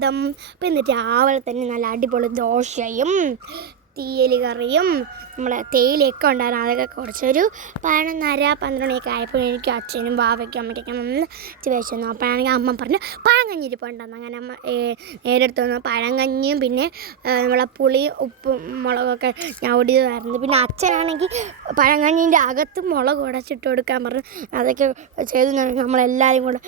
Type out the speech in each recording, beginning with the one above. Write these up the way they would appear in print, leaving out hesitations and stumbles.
സുപ്രഭാതം. പിന്നെ രാവിലെ തന്നെ നല്ല അടിപൊളി ദോശയും തീയൽ കറിയും നമ്മളെ തേയിലയൊക്കെ ഉണ്ടായിരുന്നു. അതൊക്കെ കുറച്ചൊരു 11:30-12 മണിയൊക്കെ ആയപ്പോൾ എനിക്ക് അച്ഛനും ബാവയ്ക്കും അമ്മയ്ക്കൊക്കെ നമ്മൾ വെച്ച് തന്നു. അപ്പോഴാണെങ്കിൽ അമ്മ പറഞ്ഞു പഴങ്കഞ്ഞി ഇരിപ്പുണ്ടെന്ന്. അങ്ങനെ അമ്മ നേരെടുത്ത് വന്നു പഴങ്കഞ്ഞിയും പിന്നെ നമ്മളെ പുളിയും ഉപ്പും മുളകൊക്കെ ഞവടിയതായിരുന്നു. പിന്നെ അച്ഛനാണെങ്കിൽ പഴങ്കഞ്ഞീൻ്റെ അകത്ത് മുളക് ഉടച്ചിട്ട് കൊടുക്കാൻ പറഞ്ഞു. അതൊക്കെ ചെയ്തു നമ്മളെല്ലാവരും കൂടെ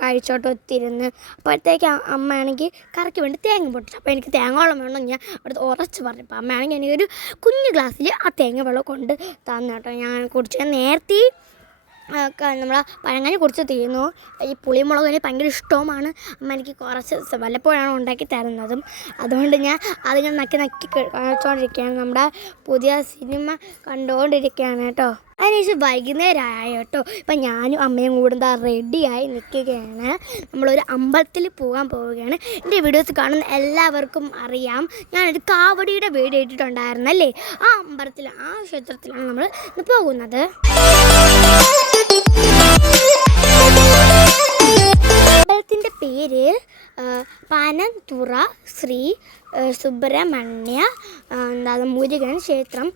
കഴിച്ചോട്ട് ഒത്തിരുന്ന്. അപ്പോഴത്തേക്ക് അമ്മയാണെങ്കിൽ കറിക്ക് വേണ്ടി തേങ്ങ പൊട്ടിച്ചു. അപ്പോൾ എനിക്ക് തേങ്ങ വെള്ളം വേണം ഞാൻ അവിടെ ഉറച്ച് പറഞ്ഞപ്പോൾ അമ്മയാണെങ്കിൽ എനിക്കൊരു കുഞ്ഞു ഗ്ലാസ്സിൽ ആ തേങ്ങ വെള്ളം കൊണ്ട് തന്നു കേട്ടോ. ഞാൻ കുടിച്ച് നേരത്തെ നമ്മളെ പഴങ്കഞ്ഞി കുടിച്ച് തീർന്നു. ഈ പുളിമുളക് എനിക്ക് ഭയങ്കര ഇഷ്ടവുമാണ്. അമ്മ എനിക്ക് കുറച്ച് വല്ലപ്പോഴാണ് ഉണ്ടാക്കി തരുന്നതും. അതുകൊണ്ട് ഞാൻ അതിങ്ങനെ നക്കി കഴിച്ചുകൊണ്ടിരിക്കുകയാണ്. നമ്മുടെ പുതിയ സിനിമ കണ്ടുകൊണ്ടിരിക്കുകയാണ് കേട്ടോ. അതിനുശേഷം വൈകുന്നേരമായി കേട്ടോ. ഇപ്പം ഞാനും അമ്മയും കൂടെ എന്താ റെഡിയായി നിൽക്കുകയാണ്. നമ്മളൊരു അമ്പലത്തിൽ പോവുകയാണ്. എൻ്റെ വീഡിയോസ് കാണുന്ന എല്ലാവർക്കും അറിയാം, ഞാനൊരു കാവടിയുടെ വീഡിയോ ഇട്ടിട്ടുണ്ടായിരുന്നല്ലേ. ആ അമ്പലത്തിൽ ആ ക്ഷേത്രത്തിലാണ് നമ്മൾ പോകുന്നത്. അമ്പലത്തിൻ്റെ പേര് പനന്തുറ ശ്രീ സുബ്രഹ്മണ്യ മുരുകൻ ക്ഷേത്രം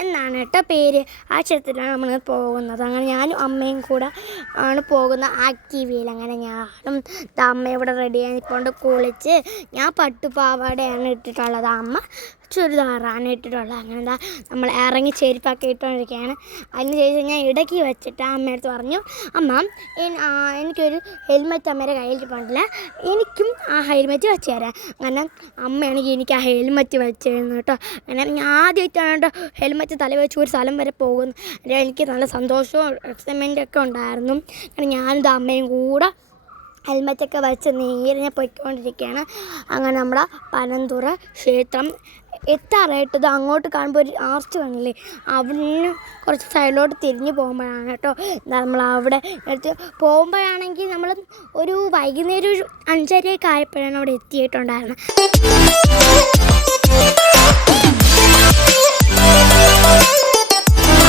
എന്നാണ് കേട്ടോ പേര്. ആ ക്ഷേത്രത്തിലാണ് നമ്മൾ പോകുന്നത്. അങ്ങനെ ഞാനും അമ്മയും കൂടെ ആണ് പോകുന്ന ആക്റ്റീവയിൽ. അങ്ങനെ ഞാനും അമ്മ ഇവിടെ റെഡി ആയിക്കൊണ്ട് കുളിച്ച് ഞാൻ പട്ടുപാവാടയാണ് ഇട്ടിട്ടുള്ളത്, അമ്മ ചുരിദാറാണ് ഇട്ടിട്ടുള്ളത്. അങ്ങനെ നമ്മൾ ഇറങ്ങി ചെരുപ്പൊക്കെ ഇട്ടുകൊണ്ടിരിക്കുകയാണ്. അതിന് ശേഷം ഞാൻ ഇടയ്ക്ക് വെച്ചിട്ട് അമ്മയടുത്ത് പറഞ്ഞു, അമ്മ എനിക്കൊരു ഹെൽമെറ്റ് അമ്മയുടെ കയ്യിൽ പോകണ്ടില്ല, എനിക്കും ആ ഹെൽമെറ്റ് വെച്ച് തരാം. അങ്ങനെ അമ്മയാണെങ്കിൽ എനിക്ക് ആ ഹെൽമെറ്റ് വെച്ച് തരുന്നു കേട്ടോ. അങ്ങനെ ഞാൻ ആദ്യമായിട്ടാണ് കേട്ടോ ഹെൽമെറ്റ് തല വെച്ച് ഒരു സ്ഥലം വരെ പോകുന്നു. എനിക്ക് നല്ല സന്തോഷവും എക്സൈറ്റ്മെൻറ്റൊക്കെ ഉണ്ടായിരുന്നു. അങ്ങനെ ഞാനിത് അമ്മയും കൂടെ ഹെൽമെറ്റൊക്കെ വെച്ച് നേരെ ഞാൻ പോയിക്കൊണ്ടിരിക്കുകയാണ്. അങ്ങനെ നമ്മുടെ പനന്തുറ ക്ഷേത്രം എത്താറായിട്ടത് അങ്ങോട്ട് കാണുമ്പോൾ ഒരു ആർച്ച് കാണില്ലേ, അവിടുന്ന് കുറച്ച് സൈഡിലോട്ട് തിരിഞ്ഞ് പോകുമ്പോഴാണ് കേട്ടോ നമ്മൾ അവിടെ എടുത്ത് പോകുമ്പോഴാണെങ്കിൽ നമ്മൾ ഒരു വൈകുന്നേരം ഒരു 5:30 ആയപ്പോഴാണ് അവിടെ എത്തിയിട്ടുണ്ടായിരുന്നത്.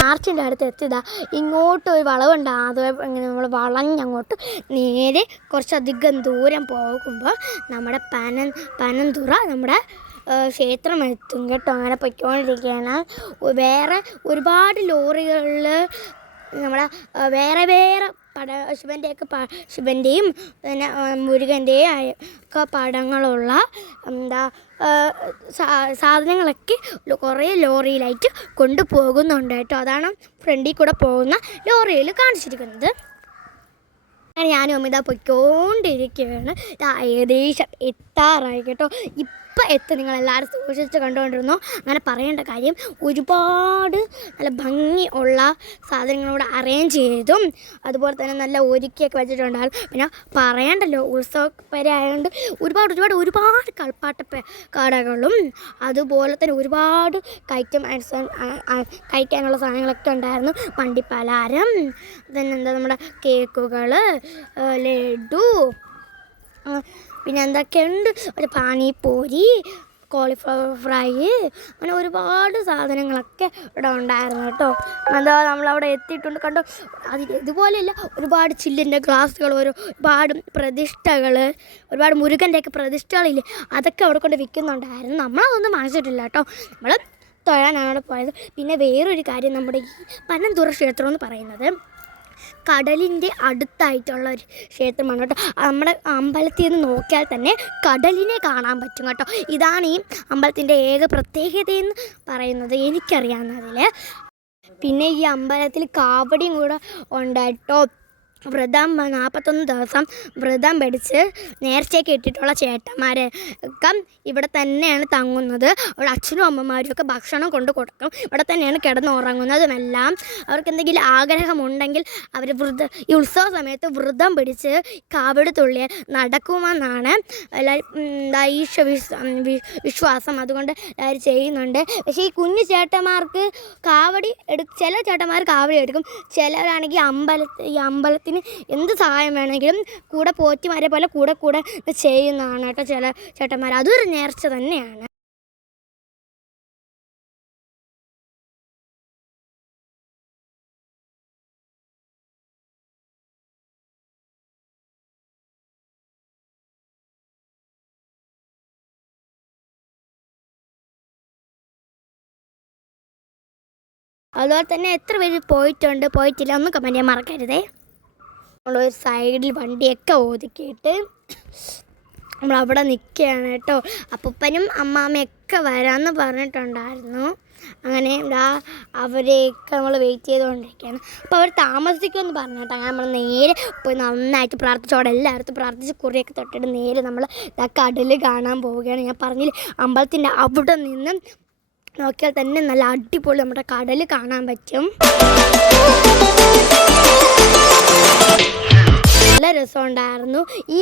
ആർച്ചിൻ്റെ അടുത്ത് എത്തിയതാ ഇങ്ങോട്ട് ഒരു വളവുണ്ട്, അത് ഇങ്ങനെ നമ്മൾ വളഞ്ഞങ്ങോട്ട് നേരെ കുറച്ചധികം ദൂരം പോകുമ്പോൾ നമ്മുടെ പനന്തുറ നമ്മുടെ ക്ഷേത്രം എത്തും കേട്ടോ. അങ്ങനെ പൊയ്ക്കൊണ്ടിരിക്കുകയാണ്. വേറെ ഒരുപാട് ലോറികളിൽ നമ്മുടെ വേറെ ശിവൻ്റെയും പിന്നെ മുരുകൻ്റെയും ഒക്കെ പടങ്ങളുള്ള സാധനങ്ങളൊക്കെ കുറേ ലോറിയിലായിട്ട് കൊണ്ടുപോകുന്നുണ്ട് കേട്ടോ. അതാണ് ഫ്രണ്ടിൽ കൂടെ പോകുന്ന ലോറിയിൽ കാണിച്ചിരിക്കുന്നത്. അങ്ങനെ ഞാനും അമ്മ പൊയ്ക്കൊണ്ടിരിക്കുകയാണ്. ഏകദേശം എത്താറായി കേട്ടോ. ഇപ്പം എത്തും, നിങ്ങളെല്ലാവരും സൂക്ഷിച്ച് കണ്ടുകൊണ്ടിരുന്നു. അങ്ങനെ പറയേണ്ട കാര്യം, ഒരുപാട് നല്ല ഭംഗി ഉള്ള സാധനങ്ങളോട് അറേഞ്ച് ചെയ്തും അതുപോലെ തന്നെ നല്ല ഒരുക്കിയൊക്കെ വെച്ചിട്ടുണ്ടാകും. പിന്നെ പറയണ്ടല്ലോ, ഉത്സവപ്പര ആയതുകൊണ്ട് ഒരുപാട് കളിപ്പാട്ട കടകളും അതുപോലെ തന്നെ ഒരുപാട് കഴിക്കാനുള്ള സാധനങ്ങളൊക്കെ ഉണ്ടായിരുന്നു. വണ്ടിപ്പലഹാരം, പിന്നെ നമ്മുടെ കേക്കുകൾ, ലഡു, പിന്നെ എന്തൊക്കെയുണ്ട്, ഒരു പാനിപ്പൂരി, കോളിഫ്ലവർ ഫ്രൈ, അങ്ങനെ ഒരുപാട് സാധനങ്ങളൊക്കെ ഇവിടെ ഉണ്ടായിരുന്നു കേട്ടോ. നമ്മളവിടെ എത്തിയിട്ടുണ്ട് കണ്ടോ. ഇതുപോലെയല്ല, ഒരുപാട് ചില്ലിൻ്റെ ഗ്ലാസ്സുകൾ, ഒരുപാട് പ്രതിഷ്ഠകൾ, ഒരുപാട് മുരുകൻ്റെയൊക്കെ പ്രതിഷ്ഠകളില്ലേ, അതൊക്കെ അവിടെ കൊണ്ട് വിൽക്കുന്നുണ്ടായിരുന്നു. നമ്മളതൊന്നും വാങ്ങിച്ചിട്ടില്ല കേട്ടോ, നമ്മൾ തൊഴാനാണ് അവിടെ പോയത്. പിന്നെ വേറൊരു കാര്യം, നമ്മുടെ ഈ പനന്തുറ ക്ഷേത്രം എന്ന് പറയുന്നത് കടലിൻ്റെ അടുത്തായിട്ടുള്ള ഒരു ക്ഷേത്രമാണ് കേട്ടോ. നമ്മുടെ അമ്പലത്തിൽ നിന്ന് നോക്കിയാൽ തന്നെ കടലിനെ കാണാൻ പറ്റും കേട്ടോ. ഇതാണ് ഈ അമ്പലത്തിൻ്റെ ഏക പ്രത്യേകതയെന്ന് പറയുന്നത് എനിക്കറിയാവുന്നതിൽ. പിന്നെ ഈ അമ്പലത്തിൽ കാവടിയും കൂടെ ഉണ്ട് കേട്ടോ. 41 ദിവസം വ്രതം പിടിച്ച് നേർച്ചയൊക്കെ ഇട്ടിട്ടുള്ള ചേട്ടന്മാരൊക്കെ ഇവിടെ തന്നെയാണ് തങ്ങുന്നത്. അവിടെ അച്ഛനും അമ്മമാരും ഒക്കെ ഭക്ഷണം കൊണ്ട് കൊടുക്കും. ഇവിടെ തന്നെയാണ് കിടന്നുറങ്ങുന്നതുമെല്ലാം. അവർക്ക് എന്തെങ്കിലും ആഗ്രഹമുണ്ടെങ്കിൽ അവർ ഈ ഉത്സവ സമയത്ത് വ്രതം പിടിച്ച് കാവടി തുള്ളിയാൽ നടക്കുമെന്നാണ് വിശ്വാസം. അതുകൊണ്ട് എല്ലാവരും ചെയ്യുന്നുണ്ട്. പക്ഷേ ഈ കുഞ്ഞു ചേട്ടന്മാർക്ക് ചില ചേട്ടന്മാർ കാവടി എടുക്കും, ചിലവരാണെങ്കിൽ ഈ അമ്പലത്തിൽ എന്ത് സഹായം വേണമെങ്കിലും കൂടെ പോറ്റിമാരെ പോലെ കൂടെ ചെയ്യുന്നതാണ് കേട്ടോ ചില ചേട്ടന്മാർ. അതൊരു നേർച്ച തന്നെയാണ്. അതുപോലെ തന്നെ എത്ര പേര് പോയിട്ടുണ്ട് പോയിട്ടില്ല ഒന്നും കമൻറ്റ് ചെയ്യാൻ മറക്കരുതേ. നമ്മളൊരു സൈഡിൽ വണ്ടിയൊക്കെ ഒതുക്കിയിട്ട് നമ്മളവിടെ നിൽക്കുകയാണ് കേട്ടോ. അപ്പൂപ്പനും അമ്മാമ്മയൊക്കെ വരാമെന്ന് പറഞ്ഞിട്ടുണ്ടായിരുന്നു. അങ്ങനെ അവരെയൊക്കെ നമ്മൾ വെയിറ്റ് ചെയ്തുകൊണ്ടിരിക്കുകയാണ്. അപ്പോൾ അവർ താമസിക്കുമെന്ന് പറഞ്ഞു കേട്ടോ. അങ്ങനെ നമ്മൾ നേരെ പോയി നന്നായിട്ട് പ്രാർത്ഥിച്ചോടെ എല്ലായിടത്തും പ്രാർത്ഥിച്ച് കുറിയൊക്കെ തൊട്ടിട്ട് നേരെ നമ്മൾ കടൽ കാണാൻ പോവുകയാണ്. ഞാൻ പറഞ്ഞില്ലേ അമ്പലത്തിൻ്റെ അവിടെ നിന്ന് നോക്കിയാൽ തന്നെ നല്ല അടിപൊളി നമ്മുടെ കടൽ കാണാൻ പറ്റും. നല്ല രസമുണ്ടായിരുന്നു. ഈ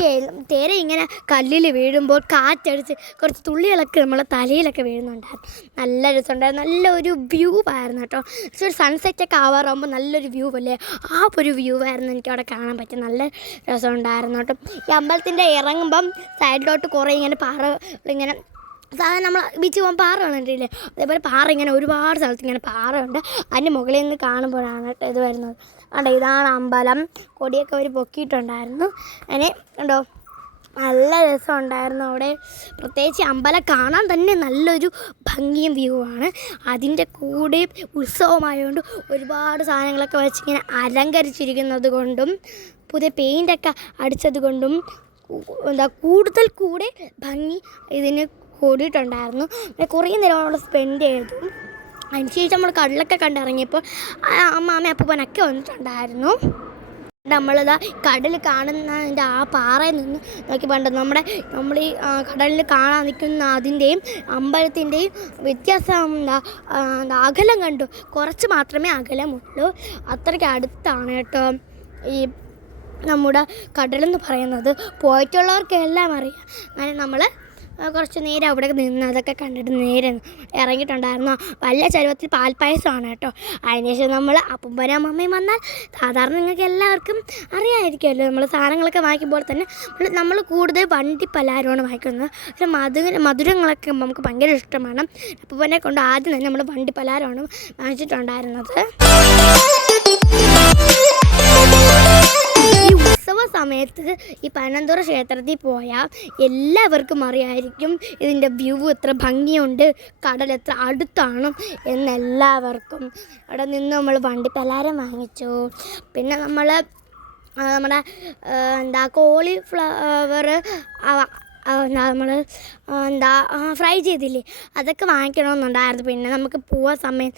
തേര ഇങ്ങനെ കല്ലിൽ വീഴുമ്പോൾ കാറ്റടിച്ച് കുറച്ച് തുള്ളികളൊക്കെ നമ്മളെ തലയിലൊക്കെ വീഴുന്നുണ്ടായിരുന്നു. നല്ല രസമുണ്ടായിരുന്നു. നല്ലൊരു വ്യൂ ആയിരുന്നു കേട്ടോ. ഒരു സൺസെറ്റൊക്കെ ആവാറാകുമ്പോൾ നല്ലൊരു വ്യൂ അല്ലേ, ആ ഒരു വ്യൂ ആയിരുന്നു എനിക്ക് അവിടെ കാണാൻ പറ്റും. നല്ല രസമുണ്ടായിരുന്നു കേട്ടോ. ഈ അമ്പലത്തിൻ്റെ ഇറങ്ങുമ്പം സൈഡിലോട്ട് കുറേ ഇങ്ങനെ പാറ ഇങ്ങനെ സാധാരണ നമ്മൾ ബീച്ച് പോകാൻ പാറ കണ്ടിട്ടില്ലേ, അതേപോലെ പാറ ഇങ്ങനെ ഒരുപാട് സ്ഥലത്ത് ഇങ്ങനെ പാറ ഉണ്ട്. അതിൻ്റെ മുകളിൽ നിന്ന് കാണുമ്പോഴാണ് കേട്ടോ ഇത് വരുന്നത്. കണ്ടോ ഇതാണ് അമ്പലം. കൊടിയൊക്കെ അവർ പൊക്കിയിട്ടുണ്ടായിരുന്നു. അതിന് കണ്ടോ നല്ല രസമുണ്ടായിരുന്നു അവിടെ. പ്രത്യേകിച്ച് അമ്പലം കാണാൻ തന്നെ നല്ലൊരു ഭംഗിയും വ്യൂ ആണ്. അതിൻ്റെ കൂടെ ഉത്സവമായതുകൊണ്ട് ഒരുപാട് സാധനങ്ങളൊക്കെ വെച്ചിങ്ങനെ അലങ്കരിച്ചിരിക്കുന്നത് കൊണ്ടും പുതിയ പെയിൻ്റൊക്കെ അടിച്ചത് കൊണ്ടും കൂടുതൽ കൂടെ ഭംഗി ഇതിന് കൂടിയിട്ടുണ്ടായിരുന്നു. കുറേ നേരം അവിടെ സ്പെൻഡ് ചെയ്തു. അതിനുശേഷം നമ്മൾ കടലൊക്കെ കണ്ടിറങ്ങിയപ്പോൾ അമ്മാമ്മ അപ്പൂപ്പനൊക്കെ വന്നിട്ടുണ്ടായിരുന്നു. നമ്മളിതാ കടൽ കാണുന്നതിൻ്റെ ആ പാറയിൽ നിന്ന് നോക്കി പണ്ട് നമ്മൾ ഈ കടലിൽ കാണാൻ നിൽക്കുന്ന അതിൻ്റെയും അമ്പലത്തിൻ്റെയും വ്യത്യാസം അകലം കണ്ടു. കുറച്ച് മാത്രമേ അകലമുള്ളൂ. അത്രയ്ക്ക് അടുത്താണ് കേട്ടോ ഈ നമ്മുടെ കടലെന്ന് പറയുന്നത്. പോയിട്ടുള്ളവർക്കെല്ലാം അറിയാം. അങ്ങനെ നമ്മൾ കുറച്ച് നേരം അവിടെ നിന്ന് അതൊക്കെ കണ്ടിട്ട് നേരെ ഇറങ്ങിയിട്ടുണ്ടായിരുന്നു. വല്ല ചരുവത്തിൽ പാൽപ്പായസമാണ് കേട്ടോ. അതിനുശേഷം നമ്മൾ അപ്പൂപ്പനും അമ്മയും വന്നാൽ സാധാരണ നിങ്ങൾക്ക് എല്ലാവർക്കും അറിയാമായിരിക്കുമല്ലോ, നമ്മൾ സാധനങ്ങളൊക്കെ വാങ്ങിക്കുമ്പോൾ തന്നെ നമ്മൾ കൂടുതൽ വണ്ടി പലഹാരമാണ് വാങ്ങിക്കുന്നത്. ഒരു മധുരങ്ങളൊക്കെ നമുക്ക് ഭയങ്കര ഇഷ്ടമാണ്. അപ്പൂപ്പനെ കൊണ്ട് ആദ്യം തന്നെ നമ്മൾ വണ്ടി പലഹാരമാണ് വാങ്ങിച്ചിട്ടുണ്ടായിരുന്നത്. ഈ ഉത്സവ സമയത്ത് ഈ പനന്തൂർ ക്ഷേത്രത്തിൽ പോയാൽ എല്ലാവർക്കും അറിയായിരിക്കും ഇതിൻ്റെ വ്യൂ എത്ര ഭംഗിയുണ്ട്, കടൽ എത്ര അടുത്താണ് എന്നെല്ലാവർക്കും. അവിടെ നിന്ന് നമ്മൾ വണ്ടി പലഹാരം വാങ്ങിച്ചു. പിന്നെ നമ്മുടെ കോളിഫ്ലവർ നമ്മൾ ഫ്രൈ ചെയ്തില്ലേ, അതൊക്കെ വാങ്ങിക്കണമെന്നുണ്ടായിരുന്നു. പിന്നെ നമുക്ക് പോകാൻ സമയം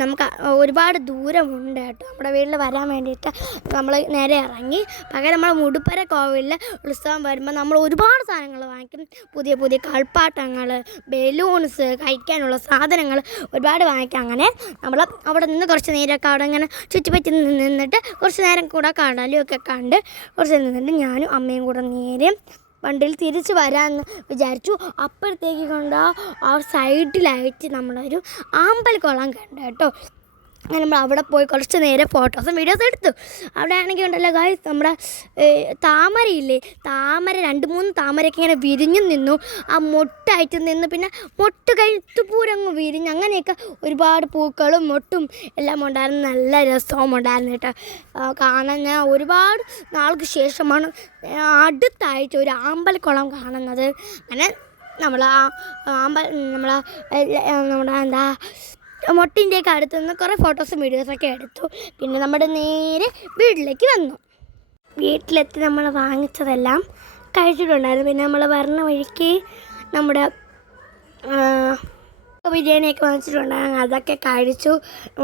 നമുക്ക് ഒരുപാട് ദൂരമുണ്ട് കേട്ടോ നമ്മുടെ വീട്ടിൽ വരാൻ വേണ്ടിയിട്ട്. നമ്മൾ നേരെ ഇറങ്ങി. പകരം നമ്മൾ മുടുപ്പര കോവിലിൽ ഉത്സവം വരുമ്പോൾ നമ്മൾ ഒരുപാട് സാധനങ്ങൾ വാങ്ങിക്കും. പുതിയ പുതിയ കളിപ്പാട്ടങ്ങൾ, ബലൂൺസ്, കഴിക്കാനുള്ള സാധനങ്ങൾ ഒരുപാട് വാങ്ങിക്കും. അങ്ങനെ നമ്മൾ അവിടെ നിന്ന് കുറച്ച് നേരമൊക്കെ അവിടെ ഇങ്ങനെ ചുറ്റിപ്പറ്റി നിന്നിട്ട് കുറച്ച് നേരം കൂടെ കടലുമൊക്കെ കണ്ട് കുറച്ച് നിന്നിട്ട് ഞാനും അമ്മയും കൂടെ നേരെ വണ്ടിയിൽ തിരിച്ച് വരാമെന്ന് വിചാരിച്ചു. അപ്പോഴത്തേക്ക് കൊണ്ട് ആ സൈഡിലായിട്ട് നമ്മളൊരു ആമ്പൽക്കുളം കണ്ടു കേട്ടോ. അങ്ങനെ നമ്മൾ അവിടെ പോയി കുറച്ച് നേരം ഫോട്ടോസും വീഡിയോസും എടുത്തു. അവിടെ ആണെങ്കിൽ ഉണ്ടല്ലോ ഗായ്സ്, നമ്മുടെ താമരയില്ലേ, താമര 2-3 താമരയൊക്കെ ഇങ്ങനെ വിരിഞ്ഞു നിന്നു. ആ മൊട്ടായിട്ട് നിന്ന് പിന്നെ മൊട്ട് കഴുത്തുപൂരങ്ങ് വിരിഞ്ഞ് അങ്ങനെയൊക്കെ ഒരുപാട് പൂക്കളും മൊട്ടും എല്ലാം ഉണ്ടായിരുന്നു. നല്ല രസവും ഉണ്ടായിരുന്നു കേട്ടോ കാണാൻ. ഞാൻ ഒരുപാട് നാൾക്ക് ശേഷമാണ് അടുത്തായിട്ട് ഒരു ആമ്പൽക്കുളം കാണുന്നത്. അങ്ങനെ നമ്മുടെ മൊട്ടിൻ്റെയൊക്കെ അടുത്ത് നിന്ന് കുറേ ഫോട്ടോസും വീഡിയോസൊക്കെ എടുത്തു. പിന്നെ നമ്മുടെ നേരെ വീട്ടിലേക്ക് വന്നു. വീട്ടിലെത്തി നമ്മൾ വാങ്ങിച്ചതെല്ലാം കഴിച്ചിട്ടുണ്ടായിരുന്നു. പിന്നെ നമ്മൾ വരുന്ന വഴിക്ക് നമ്മുടെ ബിരിയാണിയൊക്കെ വാങ്ങിച്ചിട്ടുണ്ടായിരുന്നു. അതൊക്കെ കഴിച്ചു.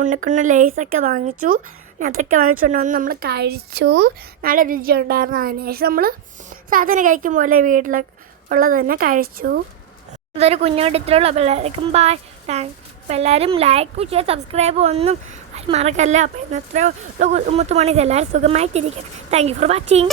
ഉണ്ണിക്കുണ്ണ ലേസൊക്കെ വാങ്ങിച്ചു. അതൊക്കെ വാങ്ങിച്ചുകൊണ്ട് നമ്മൾ കഴിച്ചു. നല്ല രുചി ഉണ്ടായിരുന്നു. അതിനുശേഷം നമ്മൾ സാധനം കഴിക്കും പോലെ വീട്ടിൽ ഉള്ളത് തന്നെ കഴിച്ചു. അതൊരു കുഞ്ഞോട്ട് ഇത്രയുള്ള. അപ്പോൾ എല്ലാവർക്കും ബൈ, താങ്ക്സ്. അപ്പോൾ എല്ലാവരും ലൈക്കും ചെയ്യുക, സബ്സ്ക്രൈബും ഒന്നും ആരും മറക്കല്ല. അപ്പോൾ ഇന്നത്ര മുത്തുമണി എല്ലാവരും സുഖമായിട്ടിരിക്കുക. Thank you for watching.